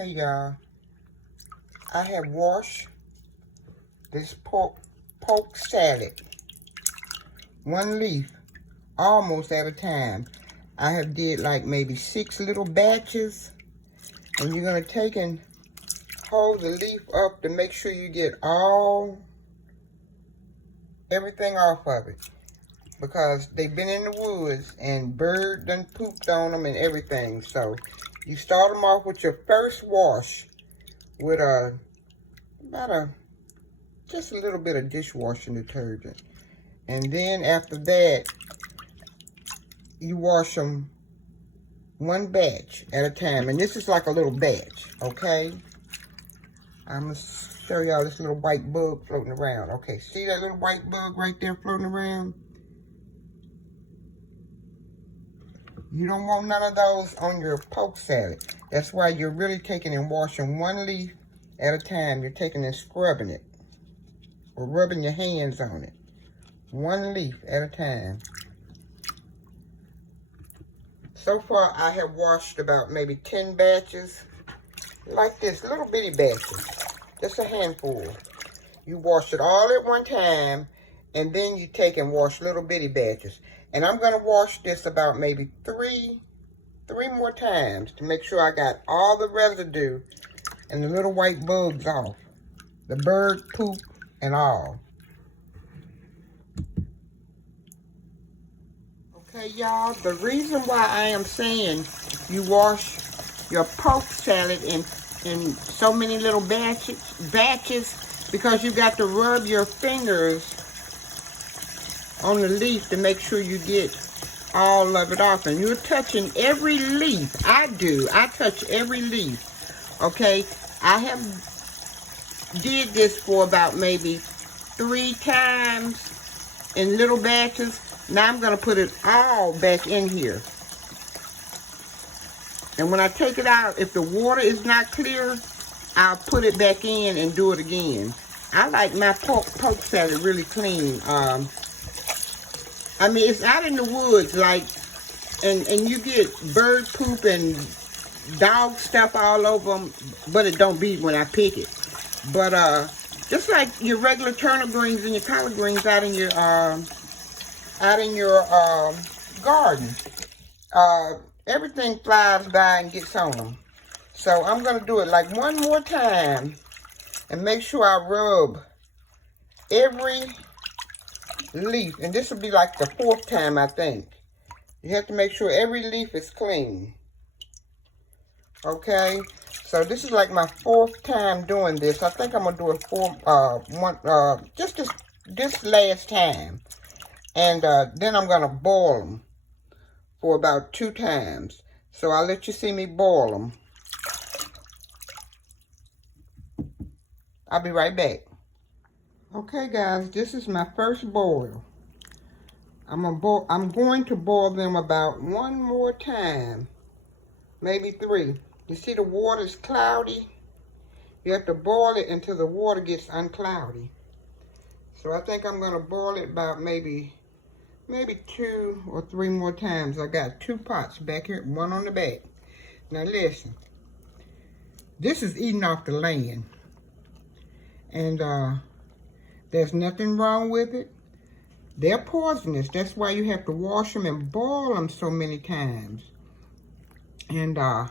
Okay, y'all. I have washed this pork salad, one leaf, almost at a time. I have did like maybe 6 little batches, and you're gonna take and hold the leaf up to make sure you get everything off of it, because they've been in the woods and bird done pooped on them and everything. So you start them off with your first wash with just a little bit of dishwashing detergent, and then after that you wash them one batch at a time. And this is like a little batch, okay? I'm gonna show y'all this little white bug floating around. Okay, see that little white bug right there floating around? You don't want none of those on your poke salad. That's why you're really taking and washing one leaf at a time. You're taking and scrubbing it or rubbing your hands on it. One leaf at a time. So far, I have washed about maybe 10 batches. Like this, little bitty batches. Just a handful. You wash it all at one time, and then you take and wash little bitty batches. And I'm going to wash this about maybe three more times to make sure I got all the residue and the little white bugs off. The bird poop and all. Okay, y'all, the reason why I am saying you wash your poke salad in so many little batches, because you got to rub your fingers on the leaf to make sure you get all of it off. And you're touching every leaf. I touch every leaf. Okay, I have did this for about maybe 3 times in little batches. Now I'm going to put it all back in here. And when I take it out, if the water is not clear, I'll put it back in and do it again. I like my poke salad really clean. I mean, it's out in the woods, like, and you get bird poop and dog stuff all over them, but it don't beat when I pick it. But just like your regular turnip greens and your collard greens out in your garden, everything flies by and gets on them. So I'm gonna do it like one more time and make sure I rub every leaf. And this will be like the 4th time, I think. You have to make sure every leaf is clean. Okay, so this is like my 4th time doing this. I think I'm gonna do it just this last time. And then I'm gonna boil them for about 2 times. So I'll let you see me boil them. I'll be right back. Okay, guys, this is my first boil. I'm going to boil them about 1 more time, maybe 3. You see the water's cloudy? You have to boil it until the water gets uncloudy. So I think I'm gonna boil it about maybe 2 or 3 more times. I got 2 pots back here, one on the back. Now listen, this is eating off the land. And there's nothing wrong with it. They're poisonous. That's why you have to wash them and boil them so many times. And I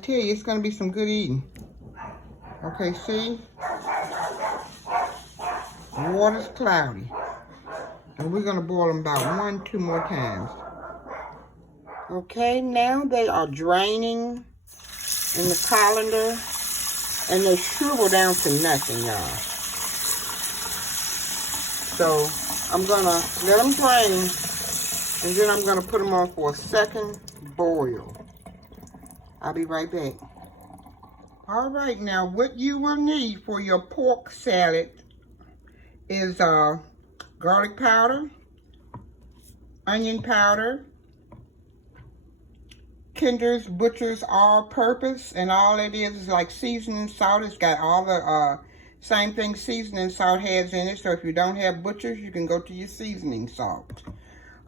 tell you, it's gonna be some good eating. Okay, see? The water's cloudy. And we're gonna boil them about 1-2 more times. Okay, now they are draining in the colander, and they shrivel down to nothing, y'all. So I'm gonna let them drain, and then I'm gonna put them on for a 2nd boil. I'll be right back. All right, now what you will need for your pork salad is garlic powder, onion powder, Kinder's Butcher's all-purpose, and all it is like seasoning salt. It's got all the same thing seasoning salt has in it. So if you don't have Butcher's, you can go to your seasoning salt.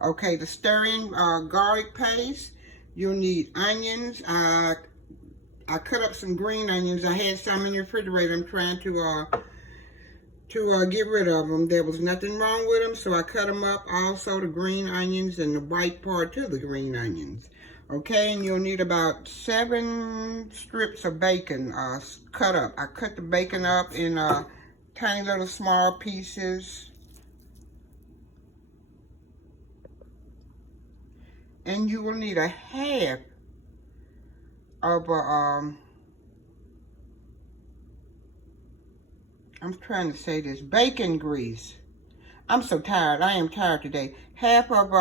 Okay, the stirring garlic paste. You'll need onions. I I cut up some green onions. I had some in the refrigerator. I'm trying to get rid of them. There was nothing wrong with them, so I cut them up. Also, the green onions and the white part to the green onions. Okay, and you'll need about 7 strips of bacon cut up. I cut the bacon up in tiny little small pieces. And you will need a half of I'm trying to say this, bacon grease. I'm so tired. I am tired today. Half of,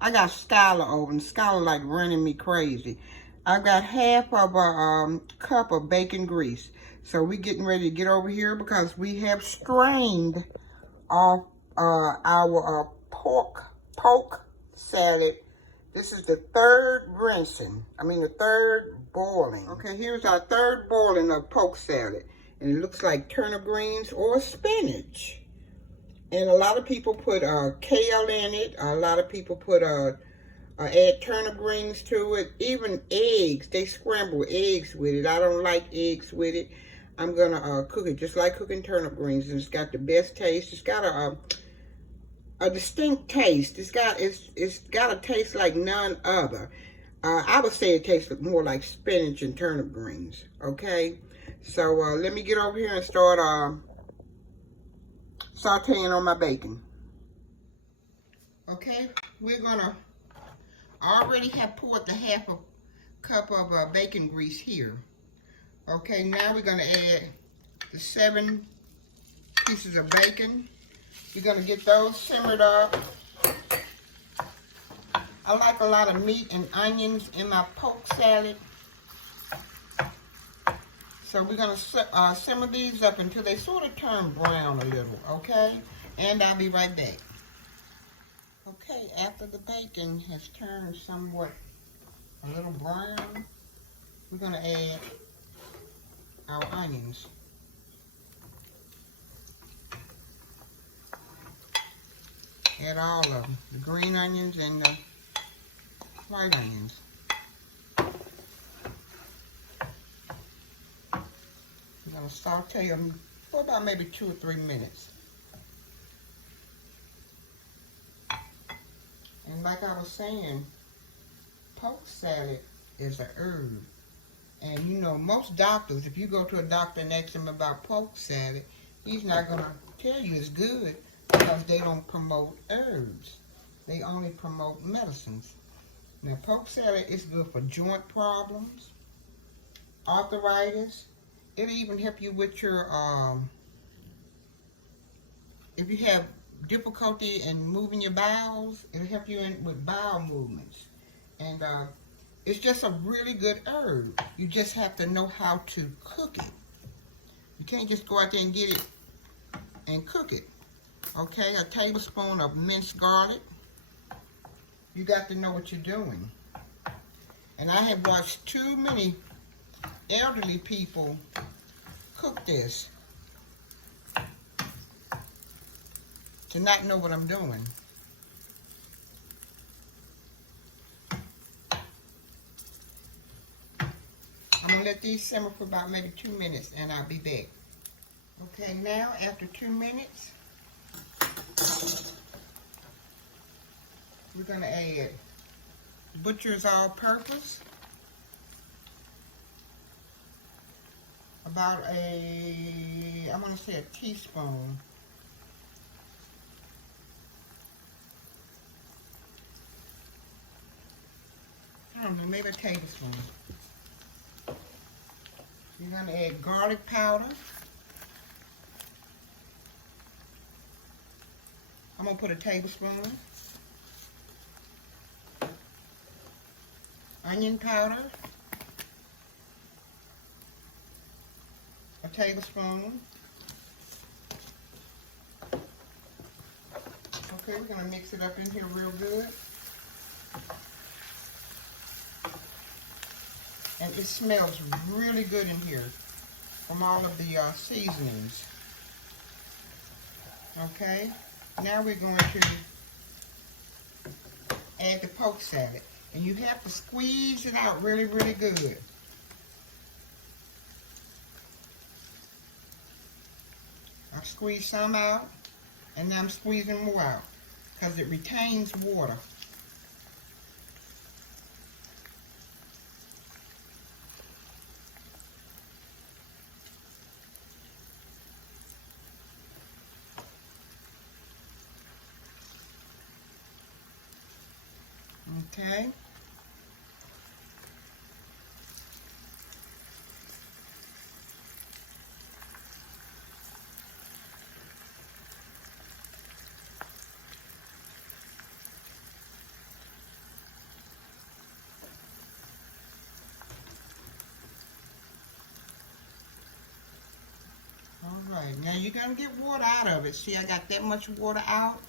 I got Skylar over, and Skylar like running me crazy. I got half of a cup of bacon grease. So we getting ready to get over here because we have strained off our pork salad. This is the third boiling. Okay, here's our third boiling of pork salad. And it looks like turnip greens or spinach. And a lot of people put kale in it. A lot of people put add turnip greens to it. Even eggs. They scramble eggs with it. I don't like eggs with it. I'm gonna cook it just like cooking turnip greens. And it's got the best taste. It's got a distinct taste. It's got a taste like none other. I would say it tastes more like spinach and turnip greens. Okay, so let me get over here and start sauteing on my bacon. Okay, I already have poured the half a cup of bacon grease here. Okay, now we're gonna add the 7 pieces of bacon. We're gonna get those simmered up. I like a lot of meat and onions in my pork salad. So we're gonna simmer these up until they sort of turn brown a little, okay? And I'll be right back. Okay, after the bacon has turned somewhat a little brown, we're gonna add our onions. Add all of them, the green onions and the white onions. I'm going to saute them for about maybe 2 or 3 minutes. And like I was saying, pork salad is a herb. And you know, most doctors, if you go to a doctor and ask him about pork salad, he's not going to tell you it's good because they don't promote herbs. They only promote medicines. Now, pork salad is good for joint problems, arthritis. It'll even help you with your, if you have difficulty in moving your bowels, it'll help you with bowel movements. And it's just a really good herb. You just have to know how to cook it. You can't just go out there and get it and cook it. Okay, a tablespoon of minced garlic. You got to know what you're doing. And I have watched too many elderly people cook this to not know what I'm doing. I'm going to let these simmer for about maybe 2 minutes and I'll be back. Okay, now after 2 minutes, we're going to add Butcher's All-Purpose. About I'm going to say a teaspoon. I don't know, maybe a tablespoon. You're going to add garlic powder. I'm going to put a tablespoon. Onion powder. A tablespoon. Okay, we're going to mix it up in here real good. And it smells really good in here from all of the seasonings. Okay, now we're going to add the pork salad. And you have to squeeze it out really, really good. squeezed some out, and now I'm squeezing more out because it retains water. Okay. All right, now you're gonna get water out of it. See, I got that much water out.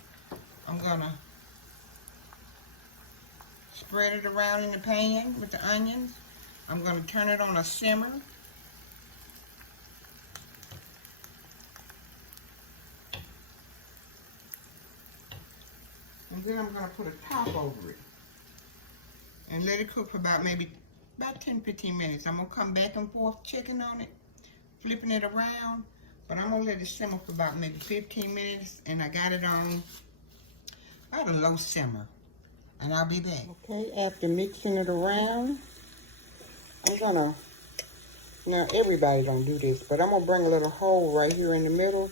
I'm gonna spread it around in the pan with the onions. I'm gonna turn it on a simmer. And then I'm gonna put a top over it and let it cook for about 10-15 minutes. I'm gonna come back and forth checking on it, flipping it around, but I'm gonna let it simmer for about maybe 15 minutes, and I got it on about a low simmer, and I'll be back. Okay, after mixing it around, I'm gonna, now everybody don't do this, but I'm gonna bring a little hole right here in the middle,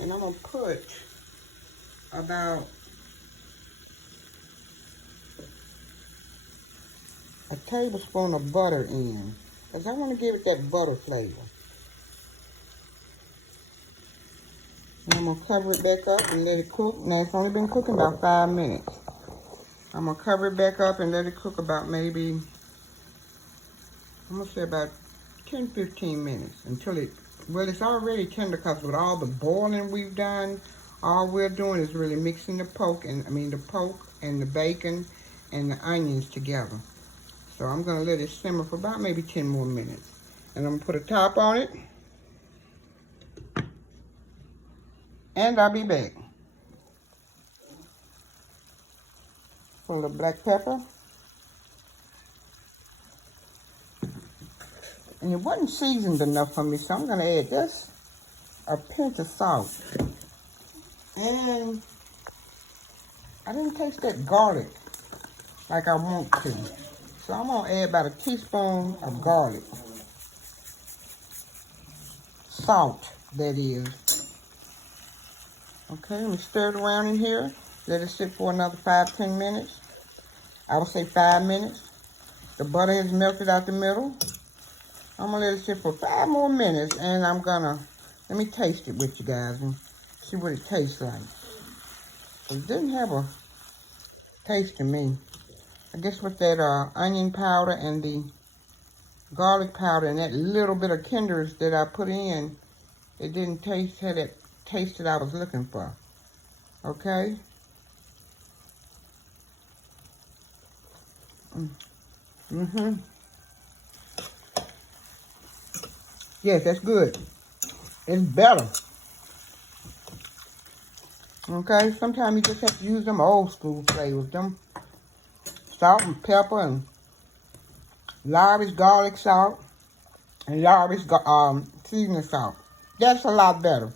and I'm gonna put about a tablespoon of butter in, because I want to give it that butter flavor. And I'm going to cover it back up and let it cook. Now, it's only been cooking about 5 minutes. I'm going to cover it back up and let it cook about maybe, I'm going to say about 10-15 minutes until it, well, it's already tender because with all the boiling we've done, all we're doing is really mixing the pork and the bacon and the onions together. So I'm going to let it simmer for about maybe 10 more minutes. And I'm going to put a top on it. And I'll be back. Put a little black pepper. And it wasn't seasoned enough for me, so I'm going to add just a pinch of salt. And I didn't taste that garlic like I want to. So I'm going to add about a teaspoon of garlic. Salt, that is. Okay, let me stir it around in here. Let it sit for another 5-10 minutes. I would say 5 minutes. The butter has melted out the middle. I'm going to let it sit for 5 more minutes, and I'm going to, let me taste it with you guys and see what it tastes like. It didn't have a taste to me. I guess with that onion powder and the garlic powder and that little bit of kinders that I put in, it didn't have that taste that I was looking for. Okay? Yes, that's good. It's better. Okay? Sometimes you just have to use them old school flavors. Them salt and pepper and Lawry's garlic salt and Lawry's seasoning salt. That's a lot better.